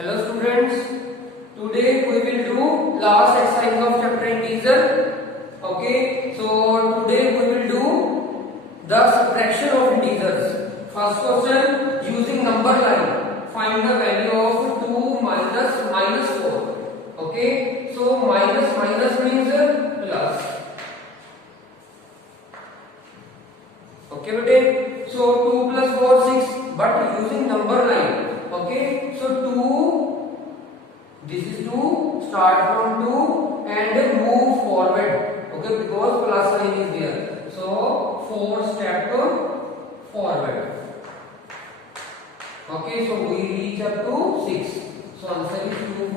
Hello students, today we will do last exercise of chapter integer. Okay, so today we will do the subtraction of integers. First question, using number line, find the value of 2 minus 4. Okay, so minus means plus. Okay bete, so 2 plus 4 6, but using number line. Okay, so 2, this is 2, start from 2 and move forward. Okay, because plus sign is there, so 4 step forward. Okay, so we reach up to 6, so answer is 2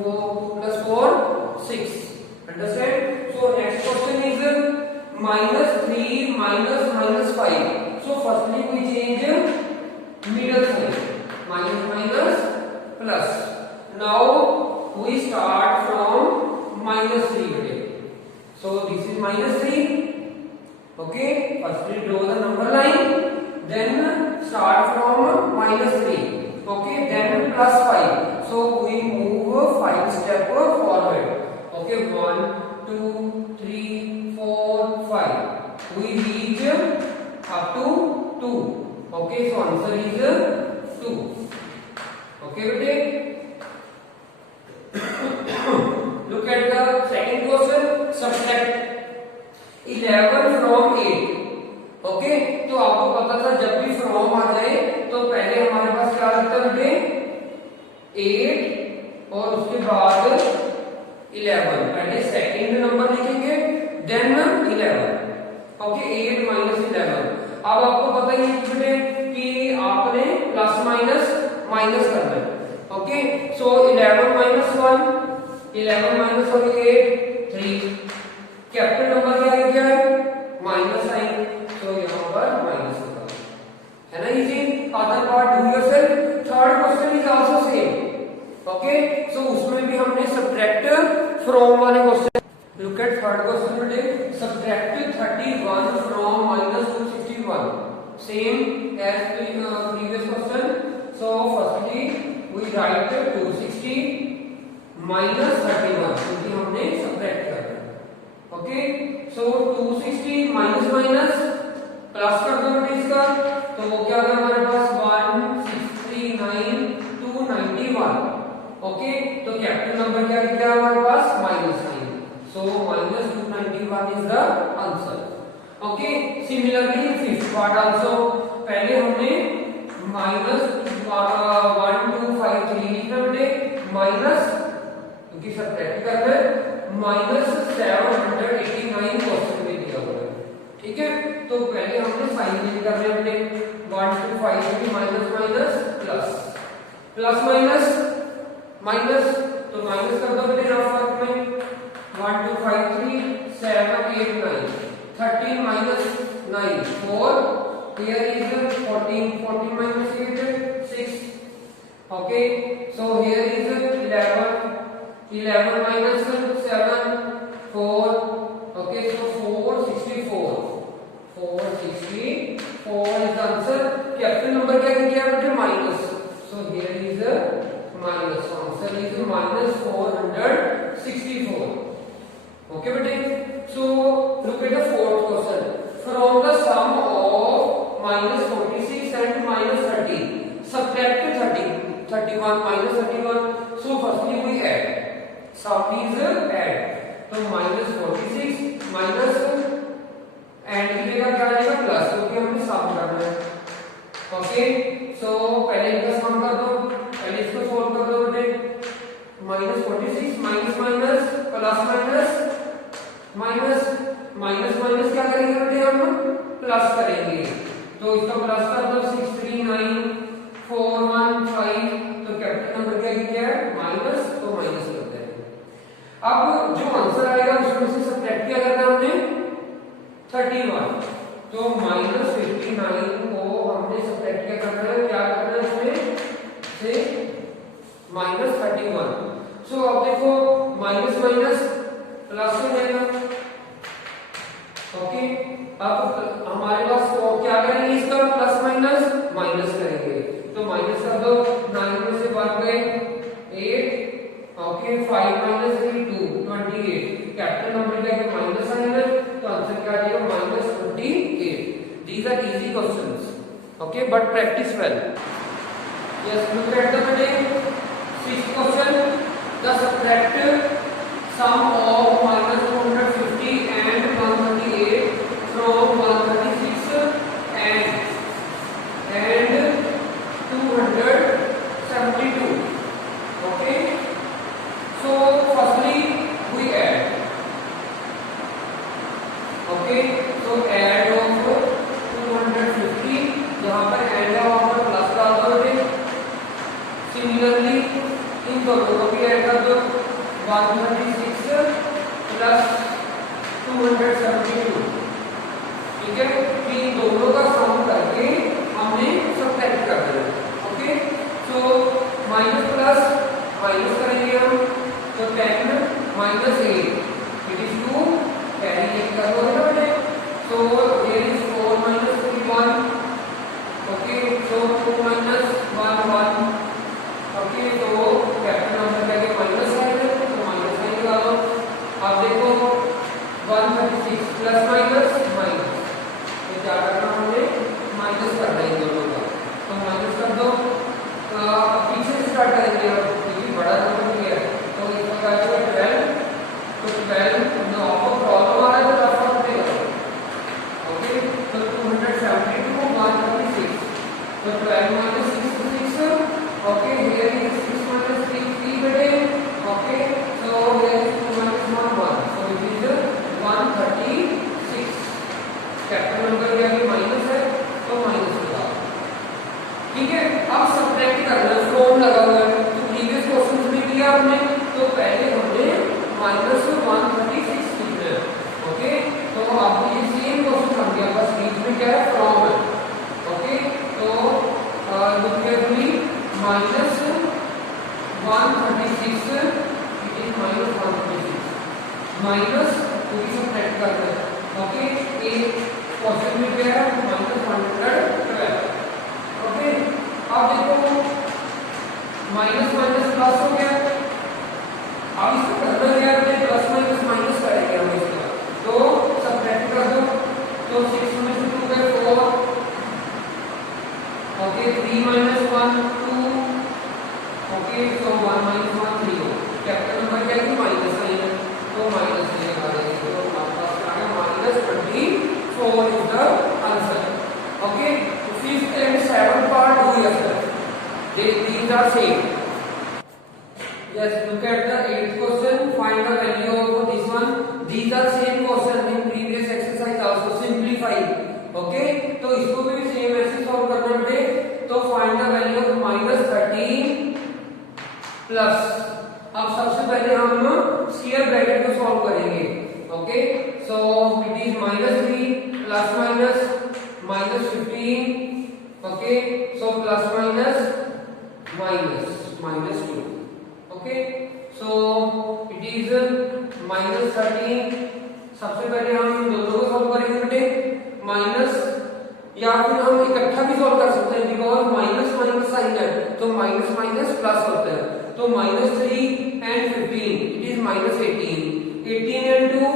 plus 4 6. Understand? So next question is minus 3 minus 5. So firstly we change middle sign, minus plus. Now we start from minus 3. So this is minus 3. Okay, firstly draw the number line, then start from minus 3. Okay, then plus 5. So we move 5 step forward. Okay, 1 2 3 4 5. We reach up to 2. Okay, so answer is 2. Okay, bete. Look at the second question. Subtract 11 from 8. Okay, तो आपको पता था जब भी from आ जाए तो पहले हमारे पास क्या लगता है बेटे 8 और उसके बाद 11. पहले सेकंड नंबर लिखेंगे देन 11. Okay, 8 minus 11. अब आपको पता ही है बेटे कि आपने प्लस माइनस करना है. ओके, सो 11 minus 1, 11 minus हो गया 8 3. कैपिटल नंबर क्या है माइनस साइन, तो यहाँ पर माइनस होगा, है ना. Easy. Other part do yourself. Third question is also same. Okay, so उसमें भी हमने सब्ट्रैक्ट फ्रॉम वाले question. Look at third question today. Subtract 31 from minus 261. Same as previous question. So firstly we write 260 minus 31 क्योंकि हमने subtract करना है. Okay, सो 260 minus plus कर दो बेटे इसका, तो वो क्या है हमारे पास 1639 291. ओके, तो कैपिटल नंबर क्या है हमारे पास minus sign, so minus 291 is the answer. Okay, similarly fifth part also. पहले हमने minus 1 2 5 3 लिखना बेटे, माइनस क्योंकि सब्ट्रैक्ट करना है minus 789 क्वेश्चन में दिया हुआ है. ठीक है, तो पहले हमने साइन चेंज कर लिया बेटे. 1 2 5 3 माइनस प्लस माइनस, तो माइनस कर दो बेटे रफ वर्क में. 1 2 5 3 7 8 9 13 minus 9 4. Here is 14 minus 8 6. Okay, so here is 11 minus 7 4. Okay, so 464 is the answer. Capital number क्या किया बेटे minus, so here is minus. Answer is minus 464. Okay बेटे. So look at the fourth question. From the sum of minus 46 and minus 30, subtract 31 minus 31. So firstly we add. Sum is add. तो minus 46 minus and की जगह क्या आएगा plus, क्योंकि हमने सम करना है. ओके, सो पहले इनका सम कर दो, पहले इसको सोल्व कर दो बेटे. minus 46 माइनस माइनस क्या करेंगे बेटे हम प्लस करेंगे, तो इसका प्लस कर दो 639 415. तो कैपिटल नंबर क्या है माइनस, तो माइनस करते हैं. अब जो आंसर आएगा उसमें से सब्ट्रैक्ट किया करना हमने 31, तो minus 59 को हमने सब्ट्रैक्ट किया करना है. क्या करना है इसमें से minus 31. सो अब देखो माइनस प्लस हो जाएगा. ओके, अब हमारे पास तो क्या करेंगे इसका प्लस माइनस करेंगे, तो माइनस कर दो. 9 में से 1 गए 8 आंसर क्या आ जाएगा -28। These are easy questions, okay, but practise well. Yes, look at the sixth question. The subtract sum of -250 and 138 from 136 and 272. Okay, so firstly we add, okay, so add of 250, यहाँ पर add है वहाँ पर plus डाल दो बेटे। Similarly in दोनों को भी ऐड कर दो, 136 प्लस 272, ठीक है। इन दोनों का सम करके हमने सब्ट्रैक्ट कर दिया, okay. So minus plus minus करेंगे हम, तो 10 minus 8 it is 2, कैरी एक कर दो ना बेटे। सो here is 4 minus 3 1, okay, so 2 minus 1 1, okay. तो कैपिटल नंबर का ये माइनस साइन है, तो माइनस साइन लगा लो। अब देखो 136 प्लस माइनस माइनस, तो क्या करना हमने माइनस करना है इन दोनों का, तो माइनस कर दो। पीछे से स्टार्ट करेंगे अब, क्योंकि बड़ा नंबर नहीं है, तो इसका क्या होगा 12, तो 12 नो आपको प्रॉब्लम आ रहा है तो आप पढ़ेगा, ओके। तो 272 136, तो 12 minus 6 okay, here is 6 minus 3 3 बेटे, okay, so here is 2 minus 1 1, so it is 136। Capital number क्या है माइनस है, तो माइनस होगा, ठीक है। अब सब्ट्रैक्ट करना, फ्रॉम लगा हुआ है, तो प्रीवियस क्वेश्चंस में किया हमने, तो पहले हमने -136 लिखना है, ओके। तो अब ये सेम क्वेश्चन हम गया, बस बीच में क्या है फ्रॉम है, ओके। तो look carefully, -136 it is -136 minus को भी सब्ट्रैक्ट करना है, ओके। एक क्वेश्चन में क्या है -112, ओके। अब देखो माइनस माइनस प्लस हो गया, अब इसको करना क्या है, प्लस माइनस माइनस करेंगे हम इसका, तो सब्ट्रैक्ट कर दो। तो 6 में से 2 गए 4, ओके, 3 minus 1 2, ओके, सो 1 minus 1 0। कैपिटल नंबर क्या है माइनस साइन है, तो माइनस से लगा देंगे, तो हमारे पास क्या है -24 is the answer, okay. Fifth and seventh part हुई है sir, these are same। Yes, look at the 8th question, find the value of this one। These are same question in previous exercise also, simplify, okay। तो इसको भी same ऐसे solve करना बेटे, तो find the value of -13 plus, अब सबसे पहले हम स्क्वायर ब्रैकेट को सॉल्व करेंगे, okay. So it is -3 plus minus -15, okay, so plus minus -2, okay. So it is -13, सबसे पहले हम इन दोनों को सॉल्व करेंगे बेटे, माइनस, या फिर हम इकट्ठा भी सॉल्व कर सकते हैं, बिकॉज माइनस माइनस साइन है, तो माइनस माइनस प्लस होता है, तो -3 and 15 it is -18, 18 and 2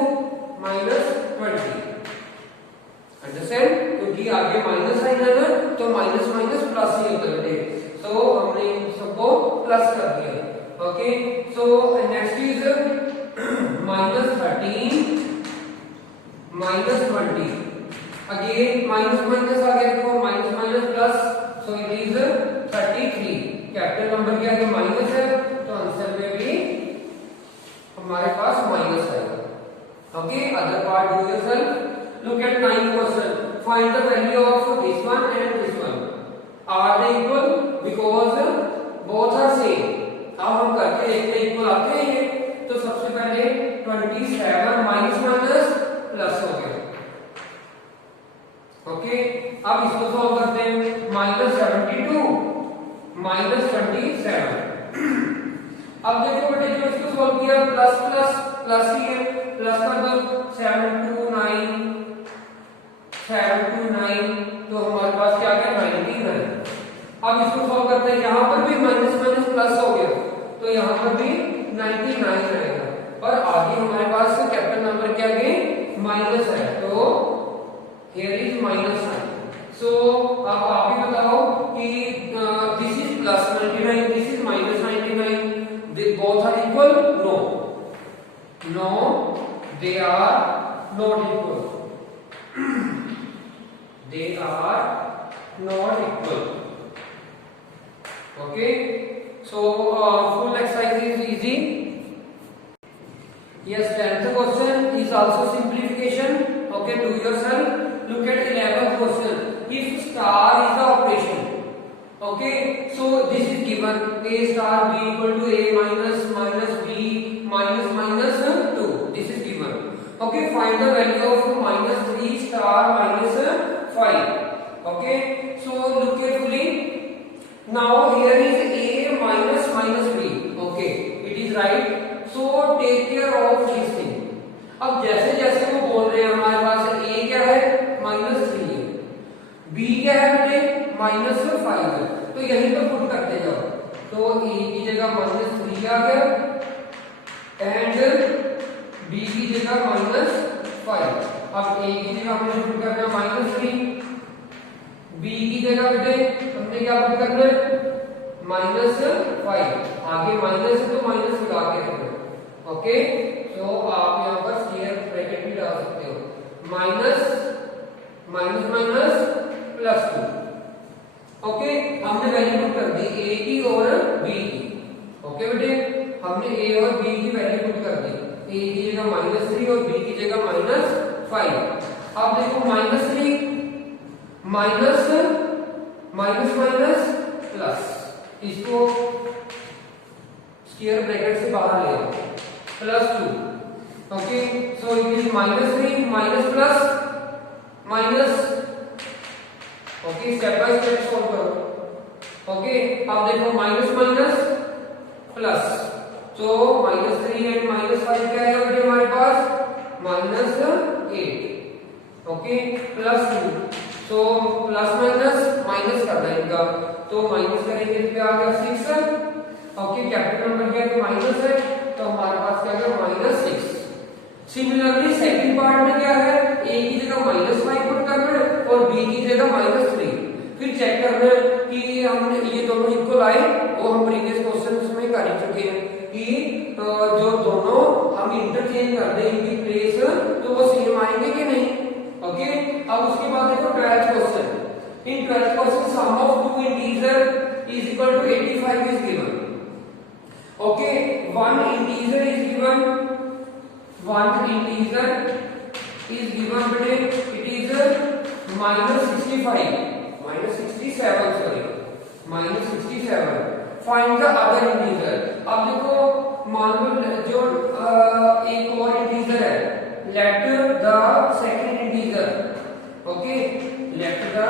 -20, understand. क्योंकि आगे माइनस साइन है ना, तो माइनस माइनस प्लस ही होता है, तो हमने सबको प्लस कर दिया, okay. So next is -13 -20, again minus minus आ गया, देखो minus minus plus, so it is 33। Capital number क्या है माइनस है, तो आंसर में भी हमारे पास माइनस आएगा, okay. Other part do yourself. Look at 9th question, find the value of this one and this one, are they equal, because both are same. अब हम करके देखते हैं इक्वल आते हैं ये, तो सबसे पहले 27 माइनस माइनस प्लस हो गया, ओके। अब इसको सॉल्व करते हैं, -72 -27। अब देखो बेटे जो इसको सॉल्व किया, प्लस प्लस प्लस ही है, प्लस कर दो, 7 2 9, तो हमारे पास क्या आ गया 19 है। अब इसको सॉल्व करते हैं, यहाँ पर भी माइनस माइनस प्लस हो गया, तो यहाँ पर भी 99 रहेगा, और आगे हमारे पास कैपिटल नंबर क्या है माइनस है, तो So here is minus sign. So अब आप ही बताओ कि this is plus 99, this is minus 99. They both are equal? No. No, they are not equal. They are not equal. Okay. So full exercise is easy. Yes, 10th question is also simplification. Okay, do yourself. Look at 11th question. If star is the operation, okay, so this is given a star b equal to a minus minus b minus minus 2. This is given. Okay, find the value of minus 3 star minus 5. Okay, so look carefully. Now here is a minus minus b. Okay, it is right. So take care of this thing. अब जैसे जैसे वो बोल रहे हैं हमारे पास a क्या है माइनस 3 है, b क्या है बेटे माइनस 5 है, तो यहीं पर पुट करते जाओ. तो a की जगह माइनस 3 आ गया एंड b की जगह माइनस 5. अब a की जगह हमने पुट करना है माइनस 3, b की जगह बेटे हमने क्या पुट करना है माइनस 5. आगे माइनस है तो माइनस लगा के रखना. ओके, तो आप यहाँ पर स्क्वायर ब्रैकेट भी डाल सकते हो. Minus minus minus plus 2. Okay, हमने वैल्यू पुट कर दी a की और b की. ओके बेटे, हमने a और b की वैल्यू पुट कर दी. a की जगह माइनस 3 और b की जगह माइनस 5. अब देखो minus 3 minus minus minus plus, इसको स्क्वायर ब्रैकेट से बाहर ले आओ. Plus 2. Okay, so it is minus 3 minus plus minus. Okay, step by step solve करो. ओके, अब देखो माइनस माइनस प्लस, तो माइनस 3 एंड माइनस 5 क्या है बेटे हमारे पास माइनस 8. ओके, प्लस 2, तो प्लस माइनस माइनस करना है इनका, तो माइनस करेंगे तो क्या आ गया 6. ओके, कैपिटल नंबर क्या है माइनस है, तो हमारे पास क्या है माइनस 6. सिमिलरली सेकंड पार्ट में क्या है a की जगह माइनस 5 पुट करना है और b की जगह माइनस 3. फिर चेक करना है कि हमने ये दोनों इक्वल आए. वो हम प्रीवियस क्वेश्चंस में कर चुके हैं कि जो दोनों हम इंटरचेंज कर दें इनकी प्लेस, तो वो सेम आएंगे कि नहीं. ओके, अब उसके बाद देखो 12th question. In 12th question sum of two integer is equal to 85 is given. Okay, one integer is given. One integer is given, but it is minus 65, minus 67. Sorry, minus 67. Find the other integer. अब देखो मान लो जो एक और integer है. Let the second integer. Okay, let the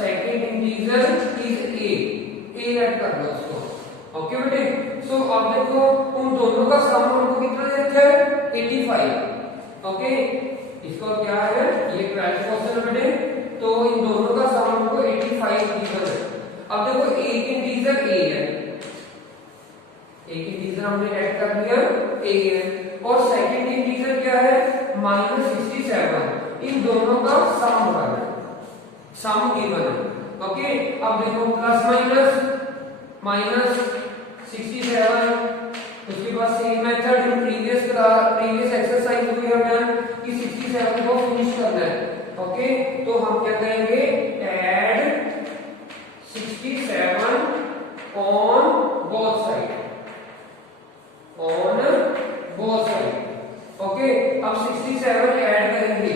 second integer is a. A add कर दो उसको. ओके बेटे, सो अब देखो उन दोनों का सम हमको कितना दे रखा है 85. ओके, इसको क्या है ये 12th क्वेश्चन है बेटे, तो इन दोनों का सम हमको 85 गिवन है. अब देखो एक इंटीजर a है, एक इंटीजर हमने ऐड कर दिया a है, और सेकंड इंटीजर क्या है माइनस 67. इन दोनों का सम हो रहा है, सम गिवन है. ओके, अब देखो प्लस माइनस माइनस 67. उसके बाद same method in previous exercise we have done कि 67 को फिनिश करना है. ओके, तो हम क्या करेंगे add 67 on both side, on both side. Okay, अब 67 ऐड करेंगे,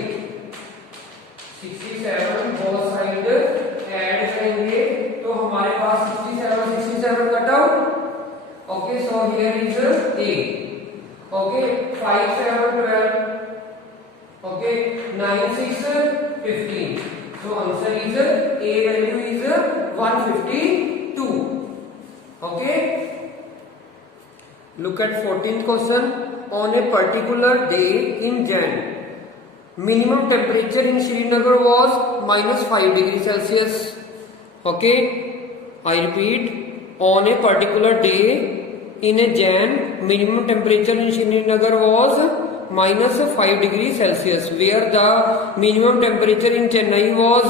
67 बोथ साइड ऐड करेंगे, तो हमारे पास 67 cut out. Okay, so here is a. Okay, 5 7 12. Okay, 9 6 15. So answer is a value is 152. Okay. Look at 14th question. On a particular day in Jan, minimum temperature in Srinagar was minus 5 degrees Celsius. Okay, I repeat. On a particular day in a Jan, minimum temperature in Srinagar was -5 degree Celsius, where the minimum temperature in Chennai was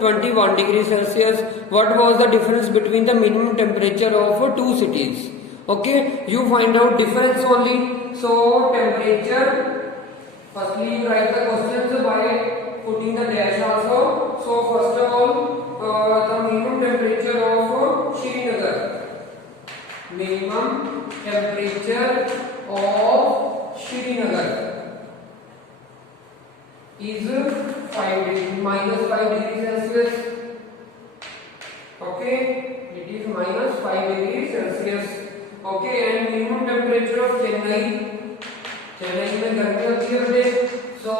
21 degree Celsius. What was the difference between the minimum temperature of two cities? Okay, you find out difference only. So temperature, firstly you write the questions by putting the dash also. So first of all, the minimum temperature of Srinagar, minimum temperature of Srinagar is 5 degree, -5 degree Celsius. Okay, it is -5 degree Celsius. Okay, and minimum temperature of Chennai, Chennai में गर्मी होती है बेटे, so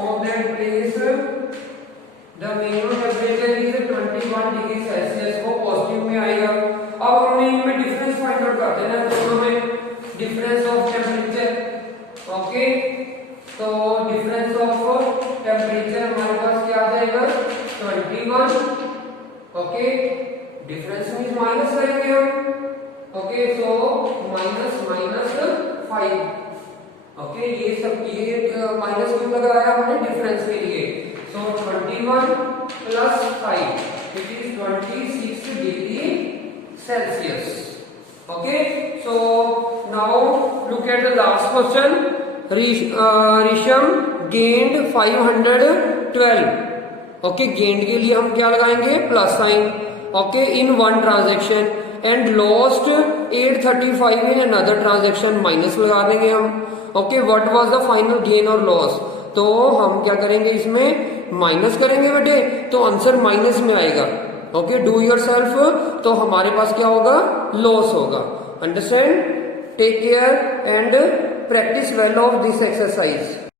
on that place the minimum temperature is 21 degree Celsius, वो positive में आएगा। अब हमने इनमें डिफरेंस फाइंड आउट करते हैं ना, दोनों में डिफरेंस ऑफ टेम्परेचर। ओके, तो डिफरेंस ऑफ टेम्परेचर हमारे पास क्या आ जाएगा 21। ओके, डिफरेंस मींस माइनस करेंगे हम। ओके, सो -5। ओके, ये सब ये माइनस क्यों लगाया हमने डिफरेंस के लिए। सो 21 + 5 it is 26 degree Celsius. Okay, so now look at the last question. Risham gained 512. Okay, gained के लिए हम क्या लगाएंगे plus sign. Okay, in one transaction and lost 835 in another transaction, minus लगा देंगे हम। Okay, what was the final gain or loss? तो हम क्या करेंगे, इसमें माइनस करेंगे बेटे, तो आंसर माइनस में आएगा। ओके, डू योर सेल्फ, तो हमारे पास क्या होगा लॉस होगा। Understand, take care and practise well of this exercise.